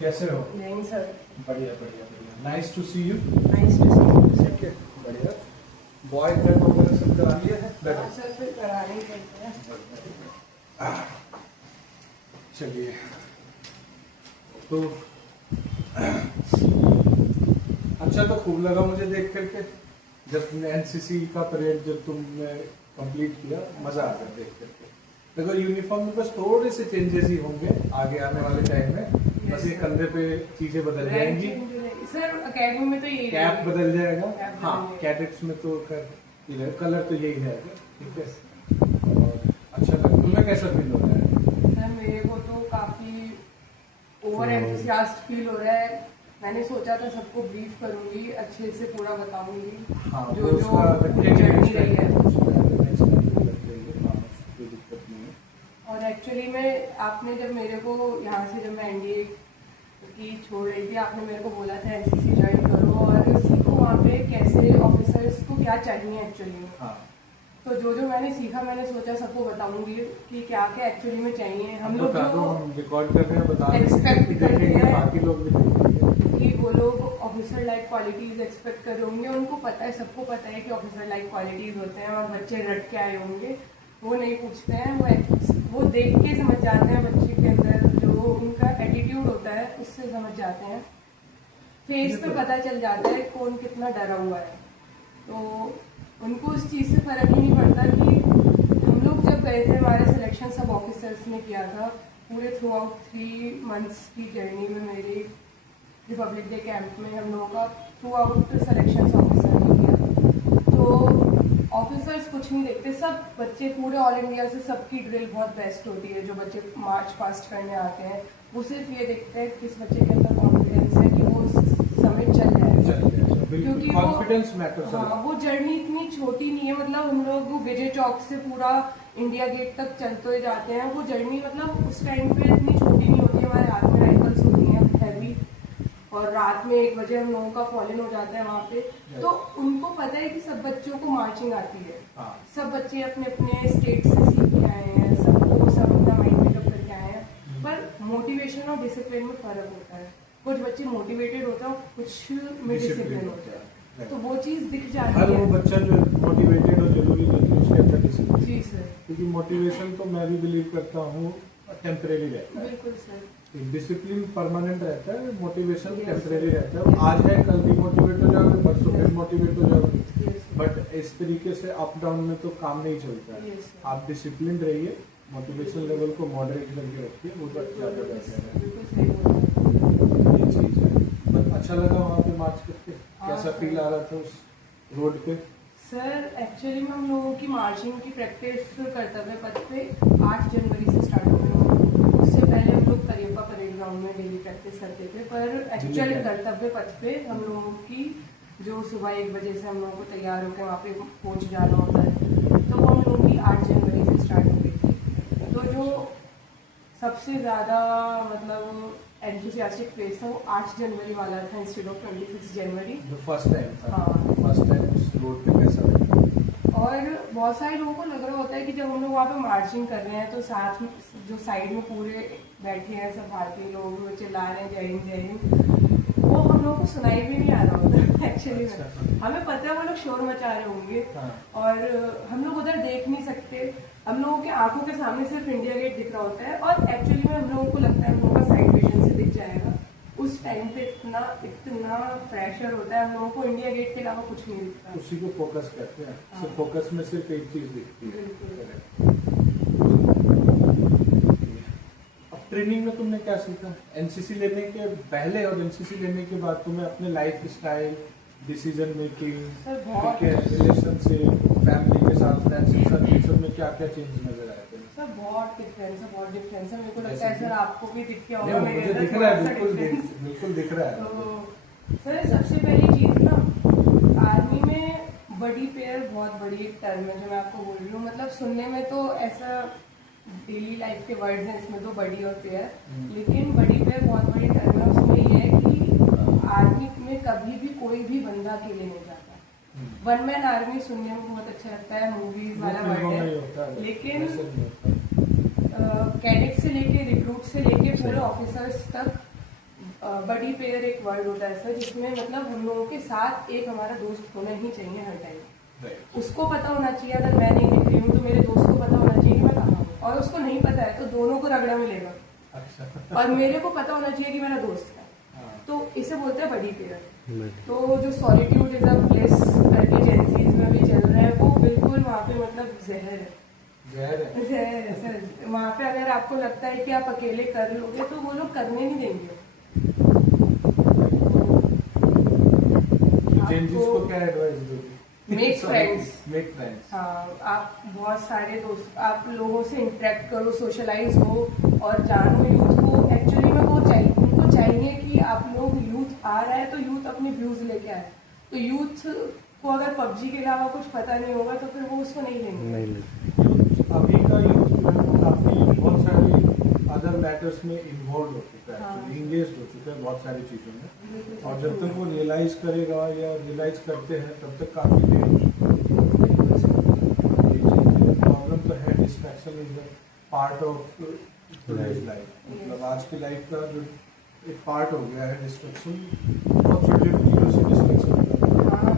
कैसे हो? नहीं सर। बढ़िया बढ़िया बढ़िया। Nice to see you. Nice to see you. ठीक है, बढ़िया। बॉय कट वगैरह सब करा लिया है? हाँ सर, फिर कराने ही पड़ते हैं। चलिए, तो अच्छा तो खूब लगा मुझे देख करके। जब एनसीसी का परेड जब तुमने कंप्लीट किया, मजा आ गया देख करके। देखो यूनिफॉर्म में बस थोड़े से चेंजेस ही होंगे आगे आने वाले टाइम में। बस ये कंधे पे चीजें बदल जाएंगी सर। अकेडमी में तो यही कैप बदल जाएगा। हाँ, कैडेट्स में तो कलर तो यही है। ठीक है। और अच्छा लगा। तुम्हें कैसा फील हो रहा है? सर मेरे को तो काफी ओवर एंथुसियास्ट फील हो रहा है। मैंने सोचा था सबको ब्रीफ करूंगी, अच्छे से पूरा बताऊंगी। हाँ, जो जर्नी रही है। और एक्चुअली में आपने जब मेरे को यहाँ से जब मैं एनडीए की छोड़ रही थी, आपने मेरे को बोला था एनसीसी ज्वाइन करो और सीखो वहाँ पे कैसे ऑफिसर्स को क्या चाहिए एक्चुअली में। हाँ। तो जो मैंने सीखा, मैंने सोचा सबको बताऊंगी कि क्या क्या एक्चुअली में चाहिए। हम लोग जो रिकॉर्ड कर रहे हैं, बता एक्सपेक्ट करते हैं, बाकी लोग भी देखेंगे कि वो लोग ऑफिसर लाइक क्वालिटीज एक्सपेक्ट कर रहे होंगे। उनको पता है, सबको पता है कि ऑफिसर लाइक क्वालिटीज होते हैं और बच्चे रट के आए होंगे। वो नहीं पूछते हैं, वो देख के समझ जाते हैं बच्चे के अंदर जो उनका एटीट्यूड होता है, उससे समझ जाते हैं। फेस पे पता चल जाता है कौन कितना डरा हुआ है। तो उनको उस चीज़ से फर्क ही नहीं पड़ता कि हम लोग जब गए थे, हमारे सिलेक्शन सब ऑफिसर्स ने किया था। पूरे थ्रू आउट 3 मंथ्स की जर्नी में मेरी रिपब्लिक डे कैंप में हम लोगों का थ्रू आउट सिलेक्शन ऑफिसर ने किया। तो ऑफिसर्स कुछ नहीं देखते, सब बच्चे पूरे ऑल इंडिया से सबकी ड्रिल बहुत बेस्ट होती है। जो बच्चे मार्च पास्ट करने आते हैं वो सिर्फ ये देखते हैं किस बच्चे के अंदर कॉन्फिडेंस है कि वो समिट चल जाएगा। क्योंकि कॉन्फिडेंस मैटर्स। हाँ, वो जर्नी इतनी छोटी नहीं है। मतलब हम लोग विजय चौक से पूरा इंडिया गेट तक चलते जाते हैं। वो जर्नी मतलब उस टाइम पे इतनी छोटी नहीं होती है। हमारे हाथ में राइफल्स होती हैं हैवी, और रात में 1 बजे हम लोगों का फॉलन हो जाता है वहाँ पे। तो उनको पता है कि सब बच्चों को मार्चिंग आती है। हाँ। सब बच्चे अपने अपने स्टेट से सीख के आए हैं, सबको सब अपना माइंड मेकअप करके आए हैं। पर मोटिवेशन और डिसिप्लिन में फर्क होता है। कुछ बच्चे मोटिवेटेड होते हैं और कुछ में डिसिप्लिन होता है। तो वो चीज दिख जाती है। हर वो बच्चा जो मोटिवेटेड हो जरूरी नहीं है उसके अंदर डिसिप्लिन। जी सर। क्योंकि मोटिवेशन तो मैं भी बिलीव करता हूँ टेम्परेरी रहता है। बिल्कुल सर। डिसिप्लिन परमानेंट रहता है, मोटिवेशन टेम्परेरी रहता है। आज है, कल भी मोटिवेट हो जाओगे, परसों फिर मोटिवेट हो जाओगे। बट इस तरीके से अप डाउन में तो काम नहीं चलता है। आप डिसिप्लिन रहिए, मोटिवेशन लेवल को मॉडरेट करके रखिए, वो तो ज्यादा बेहतर है। ये चीज है। बट अच्छा लगा वहाँ पे मार्च करके। कैसा फील आ रहा था उस रोड पे? सर एक्चुअली में हम लोगों की मार्चिंग की प्रैक्टिस कर्तव्य पथ पे 8 जनवरी से स्टार्ट हो गई। उससे पहले हम लोग करियप्पा परेड ग्राउंड में डेली प्रैक्टिस करते थे। पर एक्चुअल कर्तव्य पथ पे हम लोगों की जो सुबह 1 बजे से हम लोगों को तैयार होकर वहाँ पे पहुँच जाना होता है, तो वो हम लोगों की 8 जनवरी से स्टार्ट हो गई थी। तो जो सबसे ज़्यादा मतलब एंथुसियास्टिक फेस था वो 8 जनवरी वाला था instead of 26 January. First time था। हाँ, फर्स्ट टाइम उस रोड पे कैसा लगा? और बहुत सारे लोगों को लग रहा होता है कि जब हम लोग वहाँ पे मार्चिंग कर रहे हैं तो साथ में जो साइड में पूरे बैठे हैं सब भारतीय लोग, वो चिल्ला रहे हैं जय हिंद जय हिंद, वो हम लोगों को सुनाई भी नहीं आ रहा होता एक्चुअली में। हमें पता है वो लोग शोर मचा रहे होंगे। हाँ। और हम लोग उधर देख नहीं सकते। हम लोगों के आंखों के सामने सिर्फ इंडिया गेट दिख रहा होता है और एक्चुअली में हम लोगों को लगता है हम लोगों का साइड विजन से दिख जाएगा। उस टाइम पे इतना प्रेशर होता है, हम लोगों को इंडिया गेट के अलावा कुछ नहीं दिखता। उसी को फोकस करते हैं। हाँ। सिर्फ फोकस में सिर्फ एक चीज दिखती है। अब ट्रेनिंग में तुमने क्या सीखा? एनसीसी लेने के पहले और एनसीसी लेने के बाद तुम्हें अपने life style, decision making, relationship, family के साथ, फ्रेंड्स के साथ, इन सब में क्या क्या चेंज नजर आए थे? सर बहुत डिफरेंस है, बहुत डिफरेंस है। मेरे को लगता है सर आपको भी दिख गया होगा। नहीं, मुझे दिख रहा है, बिल्कुल दिख रहा है। तो सर सबसे पहली चीज ना, आर्मी में बड़ी पेयर बहुत बड़ी एक टर्म है जो मैं आपको बोल रही हूँ। मतलब सुनने में तो ऐसा डेली लाइफ के वर्ड्स हैं इसमें तो बड़ी और पेयर, लेकिन बड़ी पेयर बहुत बड़ी टर्म है। उसमें यह है कि आर्मी में कभी भी कोई भी बंदा अकेले नहीं जाता। वन मैन आर्मी सुनने में बहुत अच्छा लगता है, मूवीज वाला वर्ड है, लेकिन कैडेट से लेके रिक्रूट से लेके पूरे ऑफिसर्स तक बड़ी पेयर एक वर्ड होता है सर, जिसमें मतलब हम लोगों के साथ एक हमारा दोस्त होना ही चाहिए हर टाइम। उसको पता होना चाहिए अगर मैं नहीं दिख रही हूँ तो मेरे दोस्त को पता होना चाहिए कि मैं कहाँ हूँ, और उसको नहीं पता है तो दोनों को रगड़ा मिलेगा। अच्छा। और मेरे को पता होना चाहिए कि मेरा दोस्त है। हाँ। तो इसे बोलते हैं बड़ी पेयर। तो जो सॉलिट्यूड इज अ ब्लिस करके जेंसीज में भी चल रहा है, वो बिल्कुल वहाँ पे मतलब जहर है। जहर है सर। वहाँ पे अगर आपको लगता है कि आप अकेले कर लोगे तो वो लोग करने नहीं देंगे। को क्या एडवाइस दोगे? Make friends. Make friends. हाँ, आप बहुत सारे दोस्त, आप लोगों से इंटरेक्ट करो, सोशलाइज हो और जानो यूथ को। एक्चुअली में वो चाहिए, उनको चाहिए कि आप लोग, यूथ आ रहा है तो यूथ अपने व्यूज लेके आए। तो यूथ को अगर पबजी के अलावा कुछ पता नहीं होगा तो फिर वो उसको नहीं लेंगे। अभी का यूथ जो है वो काफी बहुत सारी अदर मैटर्स में इन्वॉल्व हो चुका है, हाँ। इंगेज हो चुका है बहुत सारी चीजों में, और जब तक वो रियलाइज करेगा या रियलाइज करते हैं तब तक काफी देर हो चुकी है। प्रॉब्लम तो है, distraction is part of today's life. मतलब आज की लाइफ का जो एक पार्ट हो गया है डिस्ट्रैक्शन, बहुत छोटी छोटी चीजों से डिस्ट्रैक्शन होता है।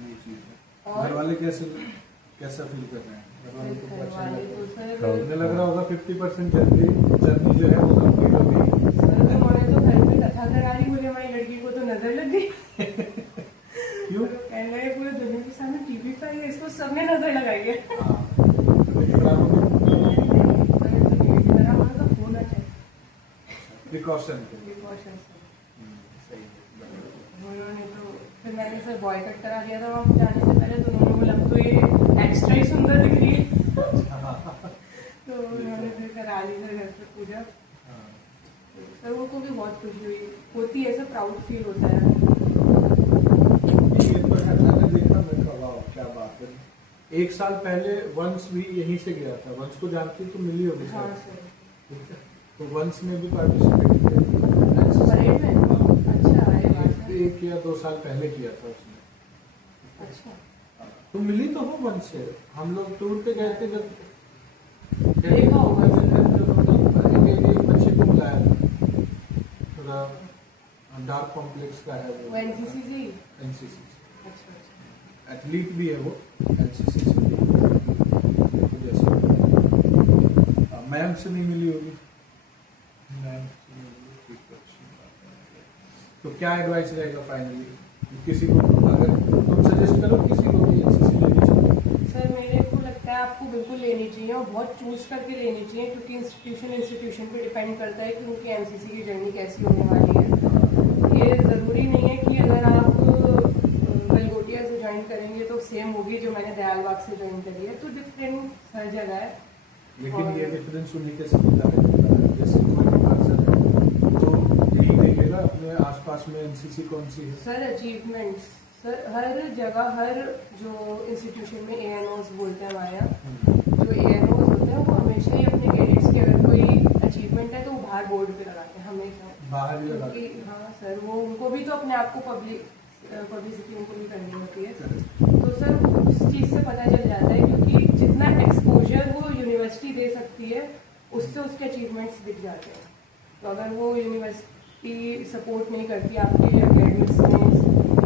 ये चीज है। घर वाले कैसा फील कर रहे हैं? घर वालों को अच्छा मुझे लग रहा होगा 50% जर्नी जो है वो कंप्लीट हो गई। सर उन्होंने तो घर में कथा करा दी, बोले हमारी लड़की को तो नजर लग गई। क्यों? कहने लगे पूरे दुनिया के सामने टीवी पर है, इसको सबने नजर लगाई है। प्रिकॉशन उन्होंने तो फिर मैंने सर बॉयकट करा दिया था वहाँ जाने से पहले। तो उन्होंने बोला तो ये एक्स्ट्रा ही सुंदर दिख रही है। तो उन्होंने फिर करा ली सर घर पे पूजा। सर उनको भी बहुत खुशी हुई होती है, ऐसा प्राउड फील होता है। ये तो है, मैंने देखा, मैं कहा वाह क्या बात है। एक साल पहले वंश भी यहीं से गया था। वंश को जानती तो मिली होगी। हाँ सर। ठीक है, तो वंश ने भी पार्टिसिपेट किया परेड में। अच्छा, अरे वाह सर। 1 या 2 साल पहले किया था उसने। अच्छा, तो मिली तो हो वंश से। हम लोग टूर पे गए थे जब देखा होगा एक बच्चे को बुलाया था, थोड़ा डार्क कॉम्प्लेक्स का है वो। एनसीसी से ही। एनसीसी अच्छा अच्छा। एथलीट भी है वो, एनसीसी से। मैम से नहीं मिली होगी। तो क्या एडवाइस रहेगा फाइनली किसी को, अगर तुम सजेस्ट करो किसी को भी एनसीसी लेनी चाहिए? सर मेरे को लगता है आपको बिल्कुल लेनी चाहिए, और बहुत चूज करके लेनी चाहिए, क्योंकि इंस्टीट्यूशन पे डिपेंड करता है कि उनकी एनसीसी की जर्नी कैसी होने वाली है। ये ज़रूरी नहीं है कि अगर आप गलगोटिया से ज्वाइन करेंगे तो सेम होगी जो मैंने दयालबाग से ज्वाइन करी है। तो डिफरेंट हर जगह है। लेकिन ये डिफरेंस उन्हीं के समझता है। जैसे कोई तो यही देखेगा अपने आसपास में एनसीसी कौन सी है। सर अचीवमेंट्स, सर हर जगह, हर जो इंस्टीट्यूशन में एएनओस बोलते हैं हमारे यहाँ, जो एएनओस होते हैं वो हमेशा ही अपने कैडेट्स की अगर कोई अचीवमेंट है तो वो बाहर बोर्ड पे लगाते हैं हमेशा। बाहर ही क्योंकि हाँ सर, वो उनको भी तो अपने आप को पब्लिसिटी उनको भी करनी होती है। तो सर उस चीज़ से पता चल जाता है, क्योंकि जितना एक्सपोजर वो यूनिवर्सिटी दे सकती है उससे उसके अचीवमेंट्स दिख जाते हैं। तो अगर वो यूनिवर्सिटी सपोर्ट नहीं करती आपके एकेडमिक्स में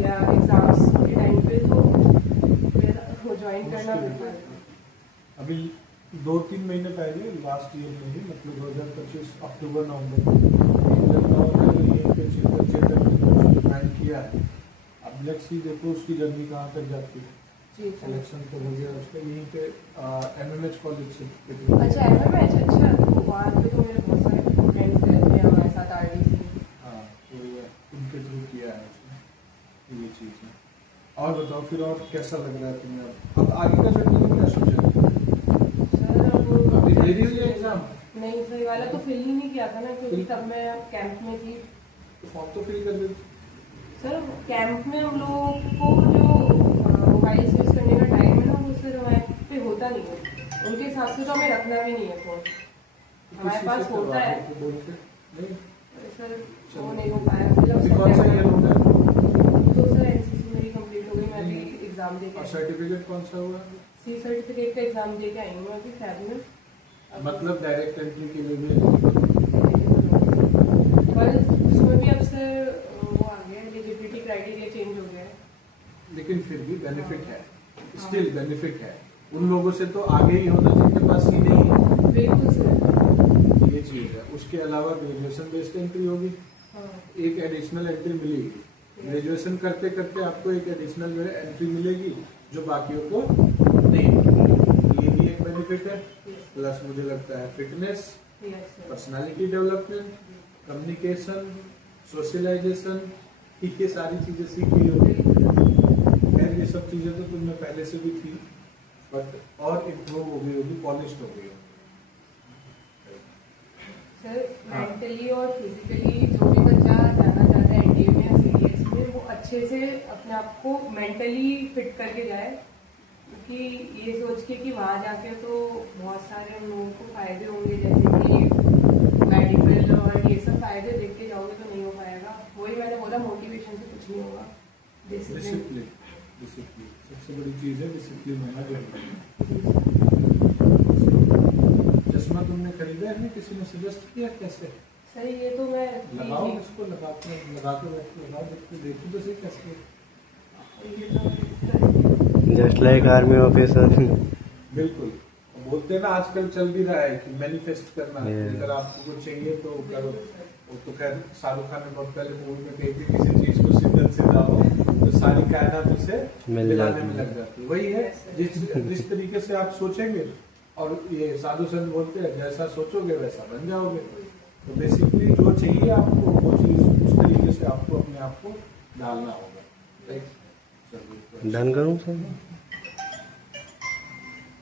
या एग्जाम्स के टाइम पे, तो फिर वो ज्वाइन करना बिल्कुल। अभी 2-3 महीने पहले लास्ट ईयर में ही, मतलब 2025 अक्टूबर नवंबर किया है। अब नेक्स्ट ही देखो उसकी जर्नी कहाँ तक जाती है। सिलेक्शन तो हो गया उसका यहीं पे एमएमएच कॉलेज से। अच्छा एमएमएच, अच्छा वहाँ पे तो मेरे बहुत सारे फ्रेंड्स रहते हैं हमारे साथ आरडीसी। हाँ, तो उनके थ्रू किया है उसने ये चीज़ है। और बताओ फिर, और कैसा लग रहा है तुम्हें अब आगे का जर्नी में क्या सोचा? सर अब अभी दे रही है एग्जाम? नहीं सर, वाला तो फिल ही नहीं किया था ना, क्योंकि तब मैं कैंप में थी। तो फॉर्म तो फिल कर देती सर कैंप में हम लोगों को जो मोबाइल यूज करने का टाइम है ना, वो सिर्फ हमारे पे होता नहीं है। उनके हिसाब से तो हमें रखना भी नहीं है फोन, हमारे पास होता है। नहीं सर वो नहीं हो पाया। कौन सा ईयर होगा? तो सर एनसीसी मेरी कंप्लीट हो गई, मैं अभी एग्जाम दे के। सर्टिफिकेट कौन सा हुआ? सी सर्टिफिकेट का एग्जाम दे के आई हूँ अभी फैब में। मतलब डायरेक्ट एंट्री के लिए भी बेनिफिट है। उन लोगों से तो आगे ही होना जिनके पास सी नहीं है, बिल्कुल सर। ये चीज है। उसके अलावा ग्रेजुएशन बेस्ड एंट्री होगी, हाँ, एक एडिशनल एंट्री मिलेगी। ग्रेजुएशन करते करते आपको एक एडिशनल एंट्री मिलेगी जो बाकियों को नहीं मिलेगी। ये भी एक बेनिफिट है। प्लस मुझे लगता है fitness, yes sir. Personality development, communication, socialisation, ये सारी चीजें सीख ली होगी। खैर ये सब चीजें तो तुमने पहले से भी थी, बट और इम्प्रूव हो गई होगी, पॉलिश्ड हो गई होगी। सर मेंटली और फिजिकली जो भी बच्चा जाना चाहता है एनडीए में या सीडीएक्स में, वो अच्छे से अपने आप को मेंटली फिट करके जाए, क्योंकि ये सोच के कि वहाँ जाके तो बहुत सारे हम लोगों को फायदे होंगे, जैसे कि मेडिकल और ये सब फायदे देख के जाओगे तो नहीं हो पाएगा। वही मैंने बोला, मोटिवेशन से कुछ नहीं होगा। डिसिप्लिन, डिसिप्लिन सबसे बड़ी चीज है, डिसिप्लिन होना जरूरी है। चश्मा तुमने खरीदा है, किसी ने सजेस्ट किया कैसे? सर ये तो मैं लगाओ इसको, लगा के देखो तो सही कैसे। ये तो जस्ट लाइक आर्मी ऑफिसर। बिल्कुल, बोलते हैं ना आजकल चल भी रहा है कि मैनिफेस्ट करना, Yeah. अगर आपको कुछ चाहिए तो करो। वो तो खैर शाहरुख खान ने बहुत पहले मूवी में कही थी, किसी चीज को शिद्दत से चाहो तो सारी कायनात उसे मिल दिलाने जाती में है। लग जाती है। वही है, जिस तरीके से आप सोचेंगे, और ये साधु संत बोलते हैं जैसा सोचोगे वैसा बन जाओगे। तो बेसिकली जो चाहिए आपको वो चीज उस तरीके से आपको अपने आप को डालना होगा। राइट, डन करूँ सर?